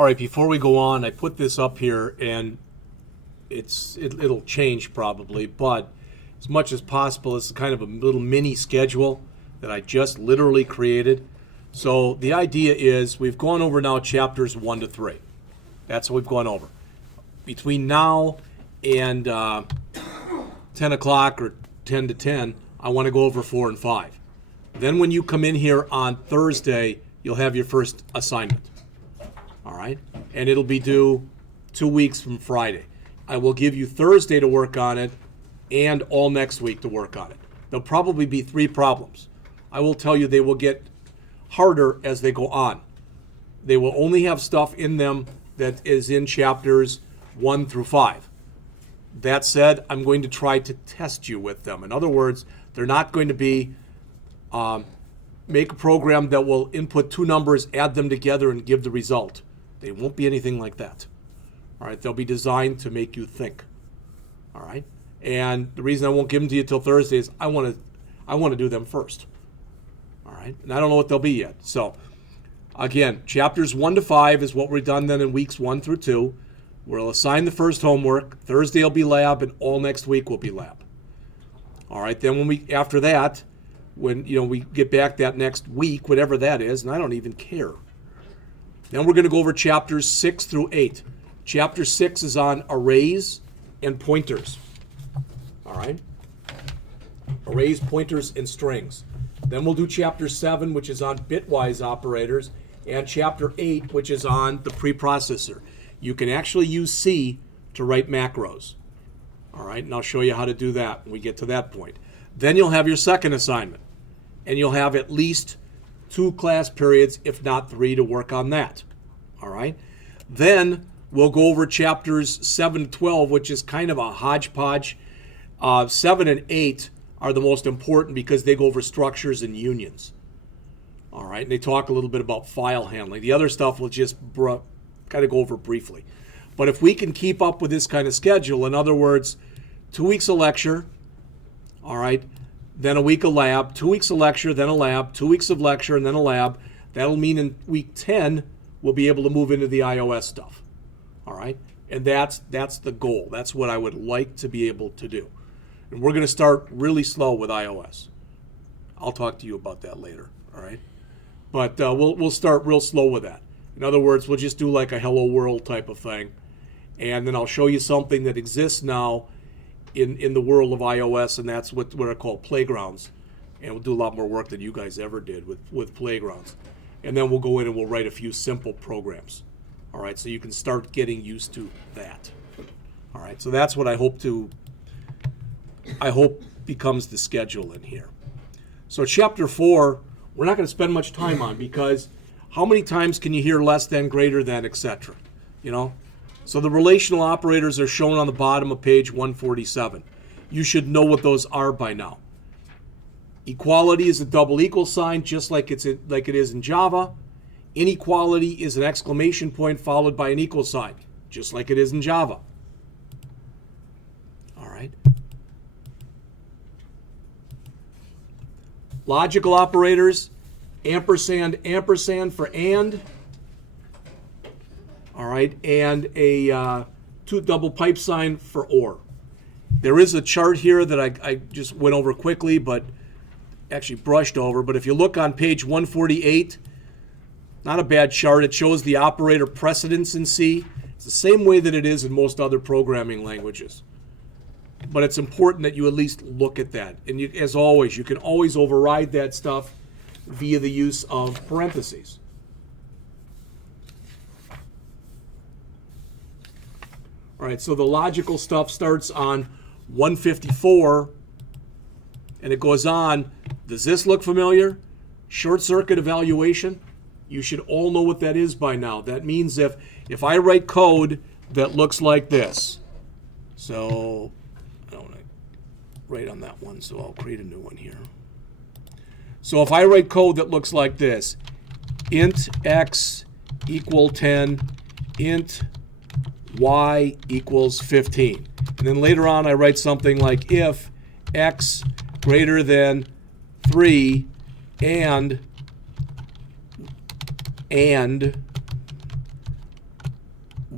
All right, before we go on, I put this up here, and it'll change probably, but as much as possible, it's kind of a little mini schedule that I just literally created. So the idea is we've gone over now chapters 1 to 3. That's what we've gone over. Between now and 10 o'clock or 10 to 10, I want to go over 4 and 5. Then when you come in here on Thursday, you'll have your first assignment. All right? And it'll be due 2 weeks from Friday. I will give you Thursday to work on it and all next week to work on it. There'll probably be 3 problems. I will tell you they will get harder as they go on. They will only have stuff in them that is in chapters 1 through 5. That said, I'm going to try to test you with them. In other words, they're not going to be make a program that will input 2 numbers, add them together, and give the result. They won't be anything like that. All right, they'll be designed to make you think. All right, and the reason I won't give them to you till Thursday is I want to do them first. All right, and I don't know what they'll be yet. So, again, chapters 1 to 5 is what we've done then in weeks 1 through 2. We'll assign the first homework. Thursday will be lab, and all next week will be lab. All right, then after that, when we get back that next week, whatever that is, and I don't even care. Then we're going to go over chapters 6 through 8. Chapter 6 is on arrays and pointers. All right? Arrays, pointers, and strings. Then we'll do chapter 7, which is on bitwise operators, and chapter 8, which is on the preprocessor. You can actually use C to write macros. All right? And I'll show you how to do that when we get to that point. Then you'll have your second assignment, and you'll have at least 2 class periods, if not 3, to work on that. All right? Then we'll go over chapters 7 to 12, which is kind of a hodgepodge. 7 and 8 are the most important because they go over structures and unions. All right? And they talk a little bit about file handling. The other stuff we'll just kind of go over briefly. But if we can keep up with this kind of schedule, in other words, 2 weeks of lecture, all right, then a week of lab, 2 weeks of lecture, then a lab, 2 weeks of lecture, and then a lab. That'll mean in week 10, we'll be able to move into the iOS stuff. All right? And that's the goal. That's what I would like to be able to do. And we're going to start really slow with iOS. I'll talk to you about that later. All right? But we'll start real slow with that. In other words, we'll just do like a hello world type of thing. And then I'll show you something that exists now in the world of iOS, and that's what are called playgrounds. And we'll do a lot more work than you guys ever did with playgrounds. And then we'll go in and we'll write a few simple programs. All right, so you can start getting used to that. All right, so that's what I hope becomes the schedule in here. So chapter 4, we're not going to spend much time on, because how many times can you hear less than, greater than, etc.? So the relational operators are shown on the bottom of page 147. You should know what those are by now. Equality is a double equal sign, just like it is in Java. Inequality is an exclamation point followed by an equal sign, just like it is in Java. All right. Logical operators, ampersand, ampersand for and. All right, and a 2 double pipe sign for or. There is a chart here that I just went over quickly, but actually brushed over. But if you look on page 148, not a bad chart. It shows the operator precedence in C. It's the same way that it is in most other programming languages. But it's important that you at least look at that. And as always, you can always override that stuff via the use of parentheses. All right, so the logical stuff starts on 154, and it goes on. Does this look familiar? Short circuit evaluation. You should all know what that is by now. That means if I write code that looks like this, so I don't want to write on that one, so I'll create a new one here. So if I write code that looks like this, int x equal 10, int y equals 15. And then later on I write something like if x greater than 3 and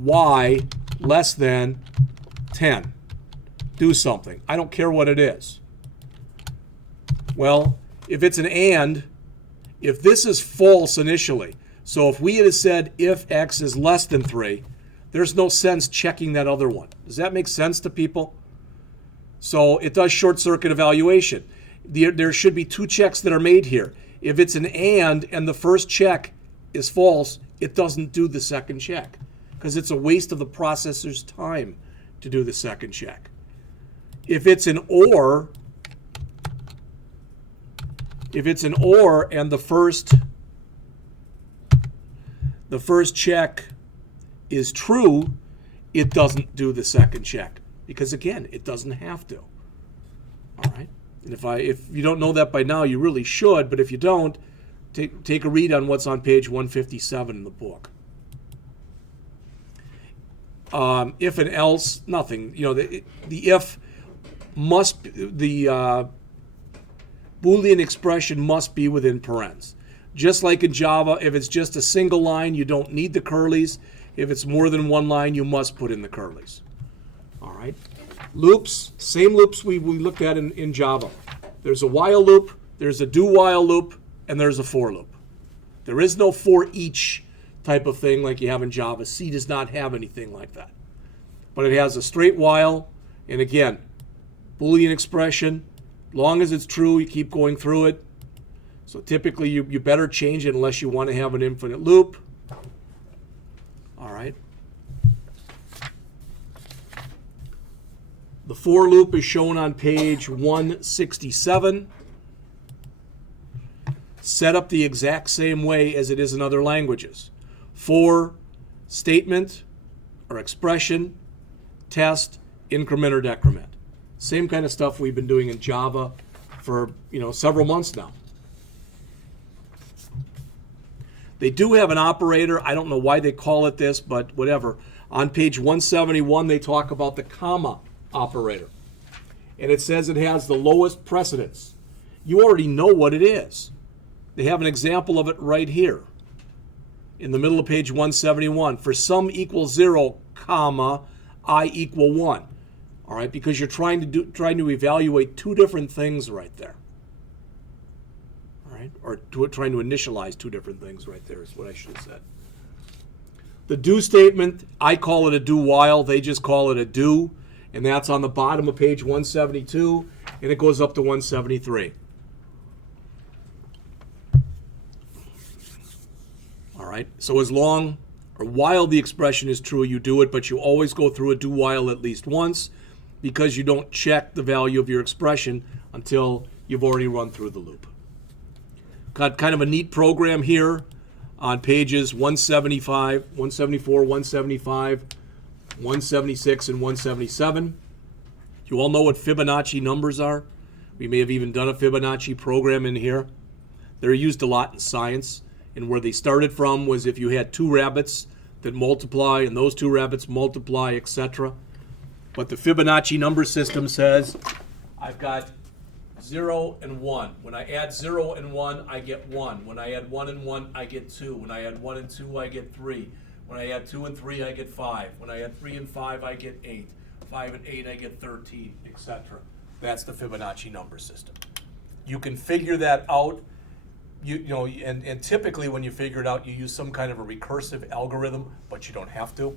y less than 10. Do something. I don't care what it is. Well, if it's an and, if this is false initially, so if we had said if x is less than 3, there's no sense checking that other one. Does that make sense to people? So it does short circuit evaluation. There should be two checks that are made here. If it's an and the first check is false, it doesn't do the second check because it's a waste of the processor's time to do the second check. If it's an or and the first check is true, it doesn't do the second check because again, it doesn't have to. All right. And if you don't know that by now, you really should. But if you don't, take a read on what's on page 157 in the book. If and else, nothing. You know, the if must, the Boolean expression must be within parens. Just like in Java, if it's just a single line, you don't need the curlies. If it's more than one line, you must put in the curlies. All right. Loops, same loops we looked at in Java. There's a while loop, there's a do while loop, and there's a for loop. There is no for each type of thing like you have in Java. C does not have anything like that. But it has a straight while, and again, Boolean expression. Long as it's true, you keep going through it. So typically you better change it unless you want to have an infinite loop. All right. The for loop is shown on page 167. Set up the exact same way as it is in other languages. For, statement or expression, test, increment or decrement. Same kind of stuff we've been doing in Java for several months now. They do have an operator. I don't know why they call it this, but whatever. On page 171, they talk about the comma operator. And it says it has the lowest precedence. You already know what it is. They have an example of it right here in the middle of page 171. For sum equals 0, comma, I equal 1. All right, because you're trying to evaluate two different things right there. All right, or trying to initialize two different things right there is what I should have said. The do statement, I call it a do while, they just call it a do. And that's on the bottom of page 172, and it goes up to 173. All right, so as long or while the expression is true, you do it, but you always go through a do while at least once because you don't check the value of your expression until you've already run through the loop. Got kind of a neat program here on pages 175, 174, 175, 176 and 177. You all know what Fibonacci numbers are. We may have even done a Fibonacci program in here. They're used a lot in science, and where they started from was if you had two rabbits that multiply and those two rabbits multiply, etc. But the Fibonacci number system says I've got 0 and 1. When I add 0 and 1, I get 1. When I add 1 and 1, I get 2. When I add 1 and 2, I get 3. When I add 2 and 3, I get 5. When I add 3 and 5, I get 8. 5 and 8, I get 13, etc. That's the Fibonacci number system. You can figure that out. And typically when you figure it out, you use some kind of a recursive algorithm, but you don't have to.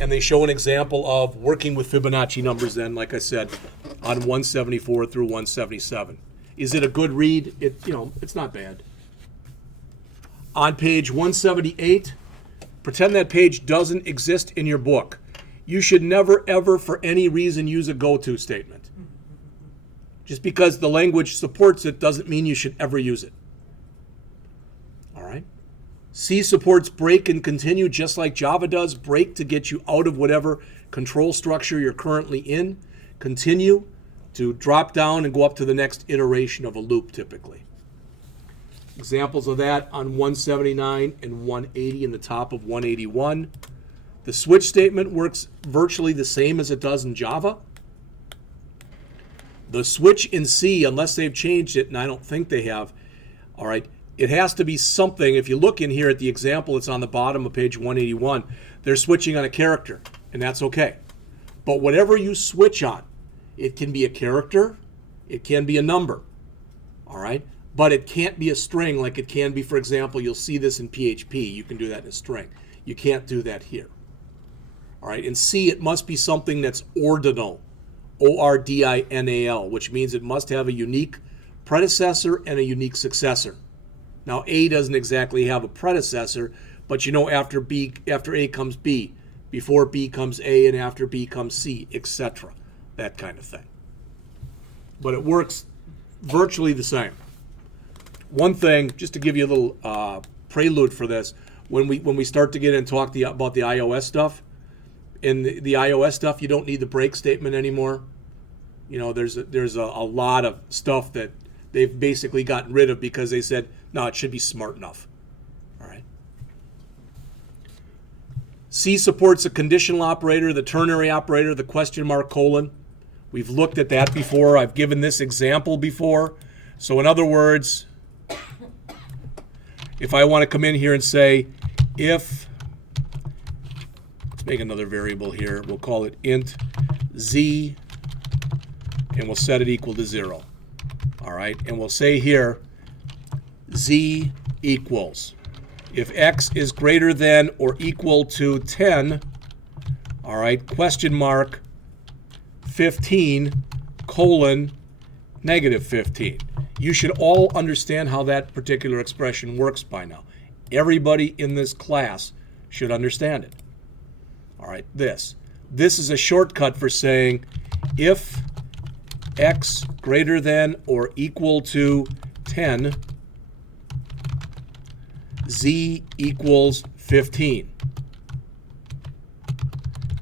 And they show an example of working with Fibonacci numbers then, like I said, on 174 through 177. Is it a good read? It's not bad. On page 178, pretend that page doesn't exist in your book. You should never, ever, for any reason, use a go-to statement. Just because the language supports it doesn't mean you should ever use it. All right? C supports break and continue just like Java does. Break to get you out of whatever control structure you're currently in. Continue to drop down and go up to the next iteration of a loop typically. Examples of that on 179 and 180 in the top of 181. The switch statement works virtually the same as it does in Java. The switch in C, unless they've changed it, and I don't think they have, all right, it has to be something. If you look in here at the example, it's on the bottom of page 181. They're switching on a character, and that's okay. But whatever you switch on, it can be a character, it can be a number, all right? But it can't be a string like it can be, for example, you'll see this in PHP. You can do that in a string. You can't do that here. All right, in C, it must be something that's ordinal, O-R-D-I-N-A-L, which means it must have a unique predecessor and a unique successor. Now, A doesn't exactly have a predecessor, but you know after A comes B, before B comes A, and after B comes C, etc. That kind of thing. But it works virtually the same. One thing, just to give you a little prelude for this, when we start to get in and talk about the iOS stuff, in the iOS stuff, you don't need the break statement anymore. You know, there's a lot of stuff that they've basically gotten rid of because they said, no, it should be smart enough. All right. C supports a conditional operator, the ternary operator, the question mark colon. We've looked at that before. I've given this example before. So in other words, if I want to come in here and say, if, let's make another variable here. We'll call it int z, and we'll set it equal to 0. All right, and we'll say here, z equals, if x is greater than or equal to 10, all right, question mark 15 colon negative 15. You should all understand how that particular expression works by now. Everybody in this class should understand it. All right, this is a shortcut for saying if x greater than or equal to 10, z equals 15.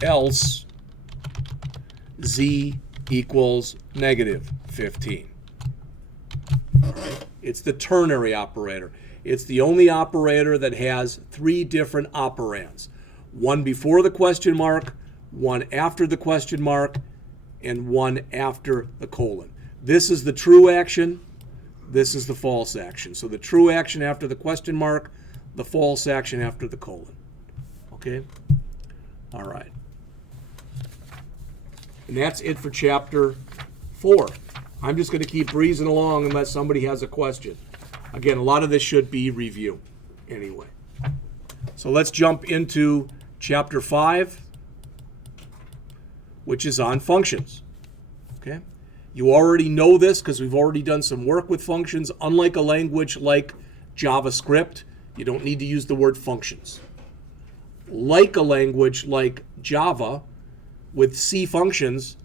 Else, z equals negative 15. All right. It's the ternary operator. It's the only operator that has 3 different operands. One before the question mark, one after the question mark, and one after the colon. This is the true action. This is the false action. So the true action after the question mark, the false action after the colon. Okay? All right. And that's it for chapter 4. I'm just going to keep breezing along unless somebody has a question. Again, a lot of this should be review anyway. So let's jump into chapter 5, which is on functions. Okay? You already know this because we've already done some work with functions. Unlike a language like JavaScript, you don't need to use the word functions. Like a language like Java, with C functions,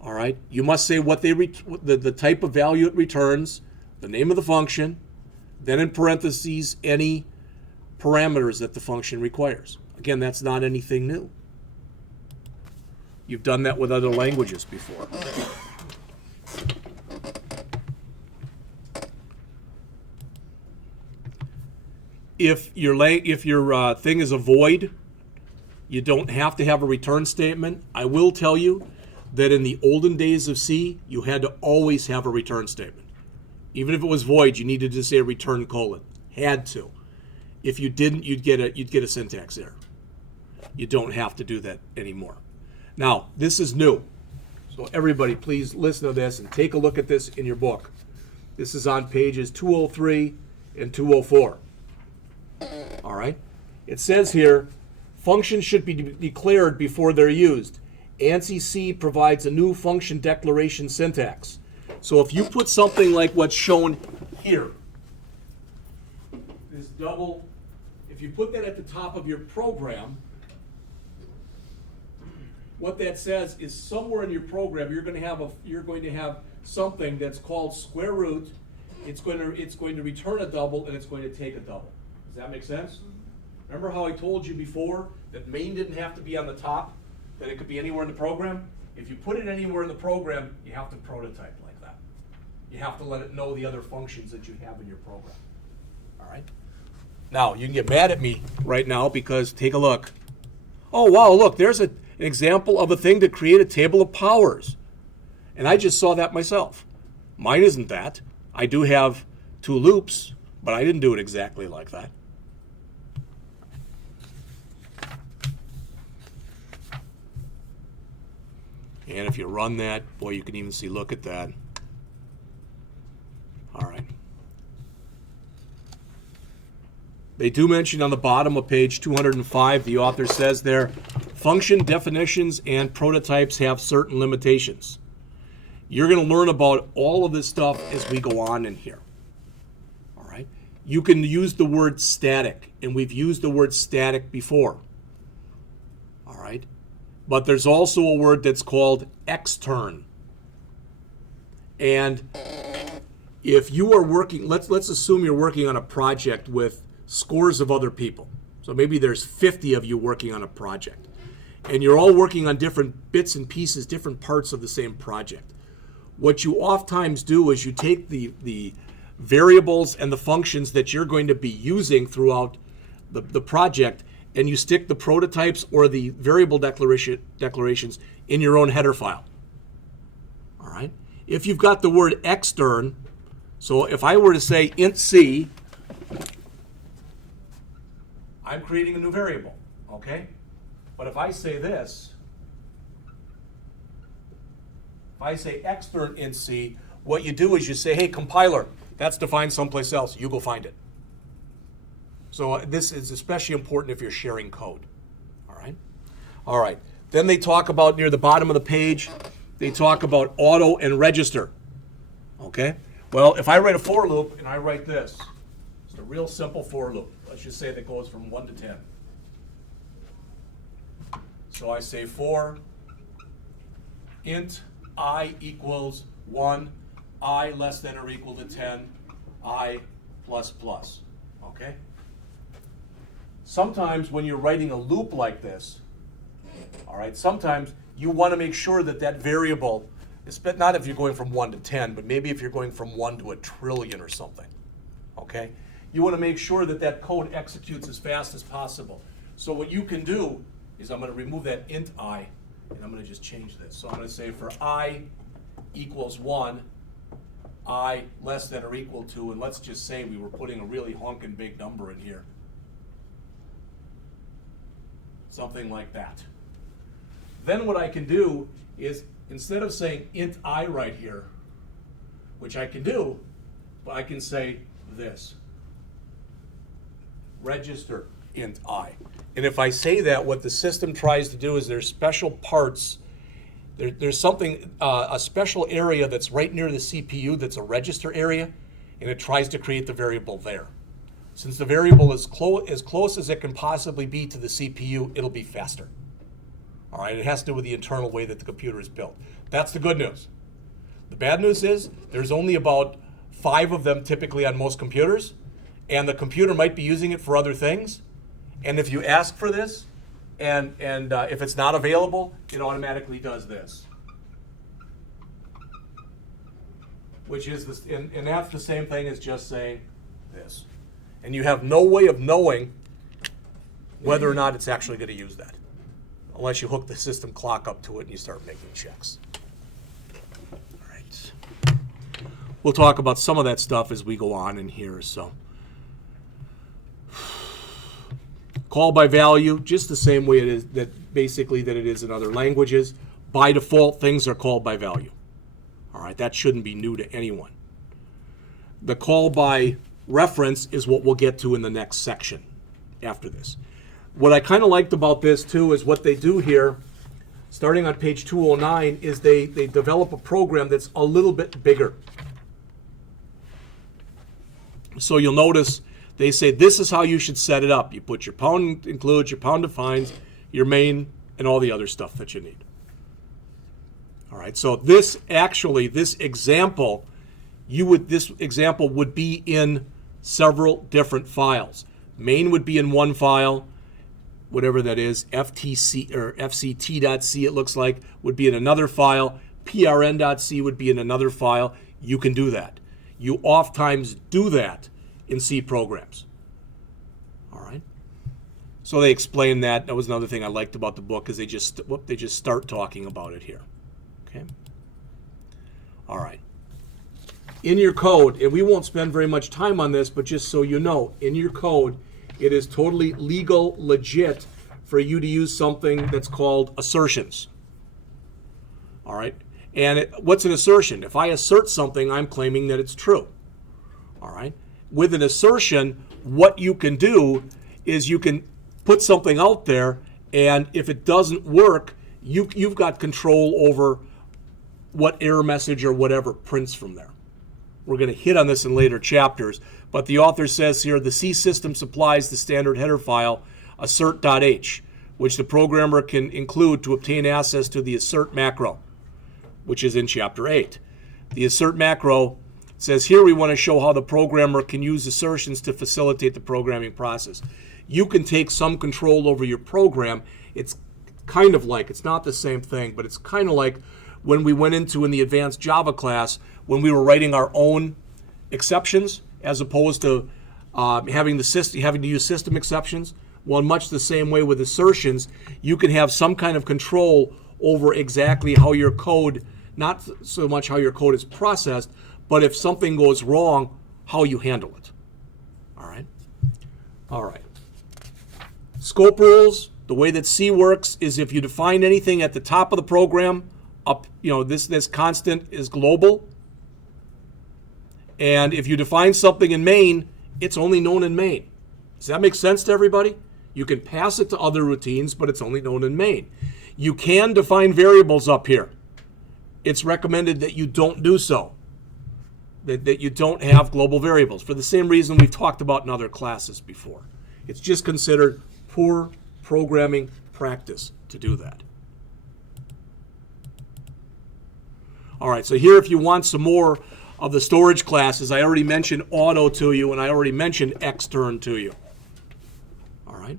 all right, you must say what the type of value it returns, the name of the function, then in parentheses any parameters that the function requires. Again, that's not anything new. You've done that with other languages before. If your thing is a void, you don't have to have a return statement. I will tell you that in the olden days of C, you had to always have a return statement. Even if it was void, you needed to say a return colon. Had to. If you didn't, you'd get a syntax error. You don't have to do that anymore. Now, this is new. So everybody, please listen to this and take a look at this in your book. This is on pages 203 and 204. All right? It says here, functions should be declared before they're used. ANSI C provides a new function declaration syntax. So if you put something like what's shown here, this double, if you put that at the top of your program, what that says is somewhere in your program you're going to have something that's called square root. It's going to return a double and it's going to take a double. Does that make sense? Remember how I told you before that main didn't have to be on the top, that it could be anywhere in the program? If you put it anywhere in the program, you have to prototype like that. You have to let it know the other functions that you have in your program. All right? Now, you can get mad at me right now because take a look. Oh, wow, look, there's an example of a thing to create a table of powers. And I just saw that myself. Mine isn't that. I do have 2 loops, But I didn't do it exactly like that. And if you run that, boy, you can even see, look at that. All right. They do mention on the bottom of page 205, the author says there, function definitions and prototypes have certain limitations. You're going to learn about all of this stuff as we go on in here. All right. You can use the word static, and we've used the word static before. All right. But there's also a word that's called extern. And if you are working, let's assume you're working on a project with scores of other people. So maybe there's 50 of you working on a project. And you're all working on different bits and pieces, different parts of the same project. What you oftentimes do is you take the variables and the functions that you're going to be using throughout the project, and you stick the prototypes or the variable declarations in your own header file. All right. If you've got the word extern, so if I were to say int c, I'm creating a new variable, okay? But if I say this, if I say extern int c, what you do is you say, hey, compiler, that's defined someplace else. You go find it. So this is especially important if you're sharing code. All right? All right. Then they talk about, near the bottom of the page, they talk about auto and register. Okay? Well, if I write a for loop and I write this, it's a real simple for loop. Let's just say that goes from 1 to 10. So I say for int I equals 1, I less than or equal to 10, I plus plus. Okay? Sometimes when you're writing a loop like this, all right, sometimes you want to make sure that that variable, not if you're going from 1 to 10, but maybe if you're going from 1 to a trillion or something, okay? You want to make sure that that code executes as fast as possible. So what you can do is I'm going to remove that int I, and I'm going to just change this. So I'm going to say for I equals 1, I less than or equal to, and let's just say we were putting a really honking big number in here. Something like that. Then what I can do is, instead of saying int I right here, which I can do, but I can say this. Register int I. And if I say that, what the system tries to do is there's special parts. There's something, a special area that's right near the CPU that's a register area, and it tries to create the variable there. Since the variable is as close as it can possibly be to the CPU, it'll be faster. All right, it has to do with the internal way that the computer is built. That's the good news. The bad news is there's only about 5 of them typically on most computers, and the computer might be using it for other things. And if you ask for this, and if it's not available, it automatically does this. Which is this, and that's the same thing as just saying this. And you have no way of knowing whether or not it's actually going to use that, unless you hook the system clock up to it and you start making checks. All right. We'll talk about some of that stuff as we go on in here. So, call by value, just the same way it is that basically that it is in other languages. By default, things are called by value. All right, that shouldn't be new to anyone. The call by reference is what we'll get to in the next section after this. What I kind of liked about this too is what they do here, starting on page 209, is they develop a program that's a little bit bigger. So you'll notice they say this is how you should set it up. You put your pound includes, your pound defines, your main, and all the other stuff that you need. All right, so this example would be in several different files. Main would be in one file, whatever that is, FTC or fct.c it looks like, would be in another file. prn.c would be in another file. You can do that. You oftentimes do that in C programs. All right. So they explain that. That was another thing I liked about the book, is they just start talking about it here. Okay. All right. in your code, and we won't spend very much time on this, but just so you know, in your code, it is totally legal, legit for you to use something that's called assertions. All right? And what's an assertion? If I assert something, I'm claiming that it's true. All right? With an assertion, what you can do is you can put something out there, and if it doesn't work, you've got control over what error message or whatever prints from there. We're going to hit on this in later chapters, but the author says here, the C system supplies the standard header file assert.h, which the programmer can include to obtain access to the assert macro, which is in chapter 8. The assert macro says here we want to show how the programmer can use assertions to facilitate the programming process. You can take some control over your program. It's kind of like, it's not the same thing, but it's kind of like when we went into in the advanced Java class, when we were writing our own exceptions as opposed to having to use system exceptions. Well, in much the same way with assertions, you can have some kind of control over exactly how your code, not so much how your code is processed, but if something goes wrong, how you handle it. All right? All right. Scope rules, the way that C works is if you define anything at the top of the program, up, this constant is global. And if you define something in main, it's only known in main. Does that make sense to everybody? You can pass it to other routines, but it's only known in main. You can define variables up here. It's recommended that you don't do so, that you don't have global variables for the same reason we've talked about in other classes before. It's just considered poor programming practice to do that. All right, so here if you want some more of the storage classes, I already mentioned auto to you, and I already mentioned extern to you. All right?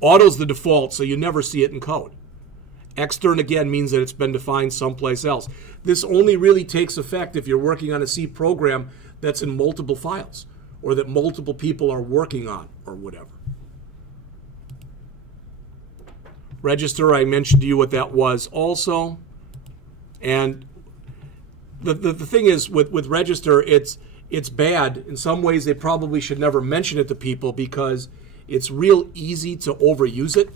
Auto's the default, so you never see it in code. Extern, again, means that it's been defined someplace else. This only really takes effect if you're working on a C program that's in multiple files or that multiple people are working on or whatever. Register, I mentioned to you what that was also. And the thing is with register, it's bad. In some ways, they probably should never mention it to people because it's real easy to overuse it.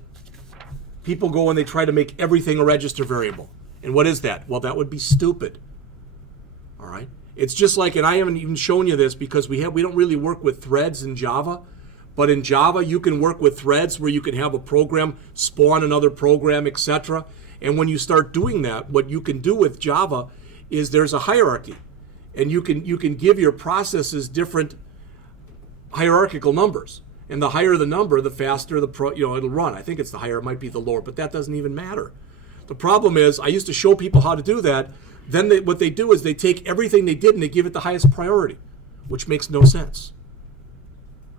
People go and they try to make everything a register variable. And what is that? Well, that would be stupid. All right? It's just like, and I haven't even shown you this because we don't really work with threads in Java. But in Java, you can work with threads where you can have a program spawn another program, etc. And when you start doing that, what you can do with Java is there's a hierarchy. And you can give your processes different hierarchical numbers. And the higher the number, the faster it'll run. I think it's the higher, it might be the lower, but that doesn't even matter. The problem is, I used to show people how to do that. Then what they do is they take everything they did and they give it the highest priority, which makes no sense.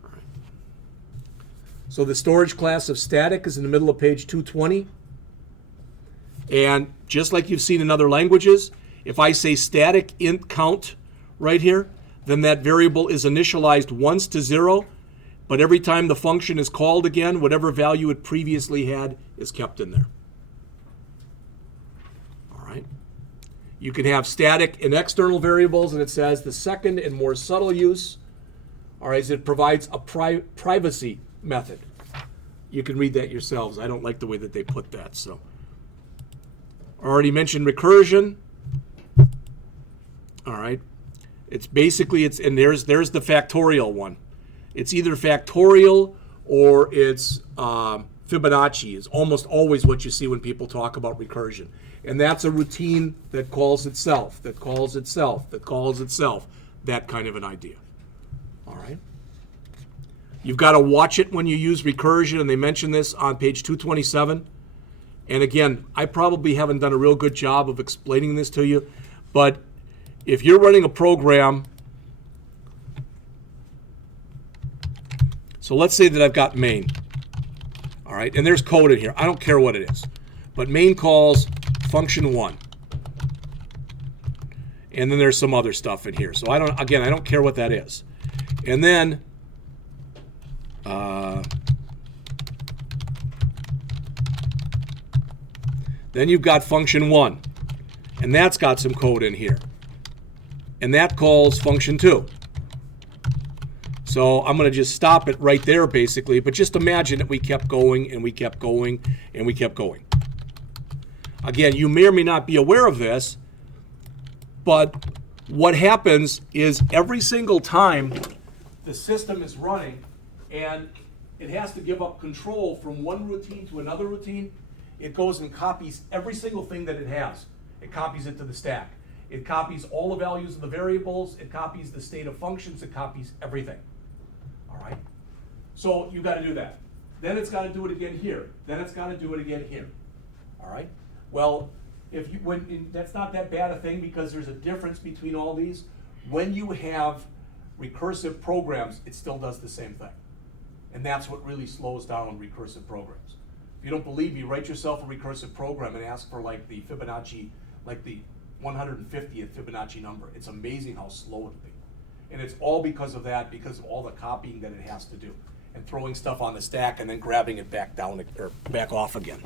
All right. So the storage class of static is in the middle of page 220. And just like you've seen in other languages, if I say static int count right here, then that variable is initialized once to 0. But every time the function is called again, whatever value it previously had is kept in there. All right. You can have static and external variables, and it says the second and more subtle use, all right, is it provides a privacy method. You can read that yourselves. I don't like the way that they put that. So, I already mentioned recursion. All right. It's basically, and there's the factorial one. It's either factorial or it's Fibonacci is almost always what you see when people talk about recursion. And that's a routine that calls itself, that calls itself, that calls itself, that kind of an idea. All right? You've got to watch it when you use recursion, and they mention this on page 227. And again, I probably haven't done a real good job of explaining this to you, but if you're running a program, so let's say that I've got main, all right, and there's code in here. I don't care what it is, but main calls function 1, and then there's some other stuff in here. So I don't care what that is, and then you've got function 1, and that's got some code in here. and that calls function 2. So I'm going to just stop it right there, basically. But just imagine that we kept going, and we kept going, and we kept going. Again, you may or may not be aware of this, but what happens is every single time the system is running and it has to give up control from one routine to another routine, it goes and copies every single thing that it has. It copies it to the stack. It copies all the values of the variables. It copies the state of functions. It copies everything. All right? So you got to do that. Then it's got to do it again here. Then it's got to do it again here. All right? Well, that's not that bad a thing because there's a difference between all these. When you have recursive programs, it still does the same thing. And that's what really slows down recursive programs. If you don't believe me, write yourself a recursive program and ask for like the Fibonacci, like the 150th Fibonacci number. It's amazing how slow it'll be. And it's all because of that, because of all the copying that it has to do. And throwing stuff on the stack and then grabbing it back down or back off again.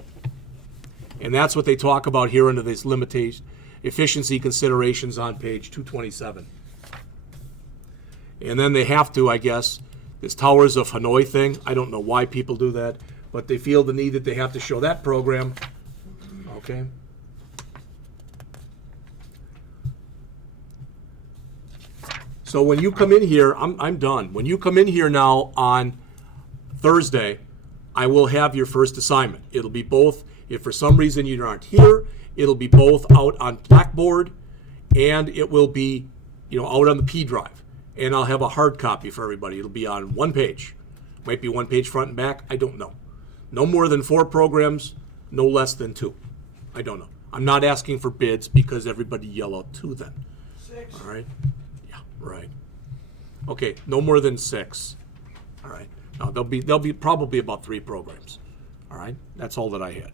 And that's what they talk about here under this limitation efficiency considerations on page 227. And then they have to, I guess, this Towers of Hanoi thing. I don't know why people do that, but they feel the need that they have to show that program. Okay. So when you come in here, I'm done. When you come in here now on Thursday, I will have your first assignment. It'll be both. If for some reason you aren't here, it'll be both out on Blackboard and it will be, out on the P drive. And I'll have a hard copy for everybody. It'll be on one page. Might be one page front and back. I don't know. No more than 4 programs, no less than 2. I don't know. I'm not asking for bids because everybody yell out 2 then. 6. All right. Yeah, right. Okay, no more than 6. All right. Now there'll be probably about 3 programs. All right. That's all that I had.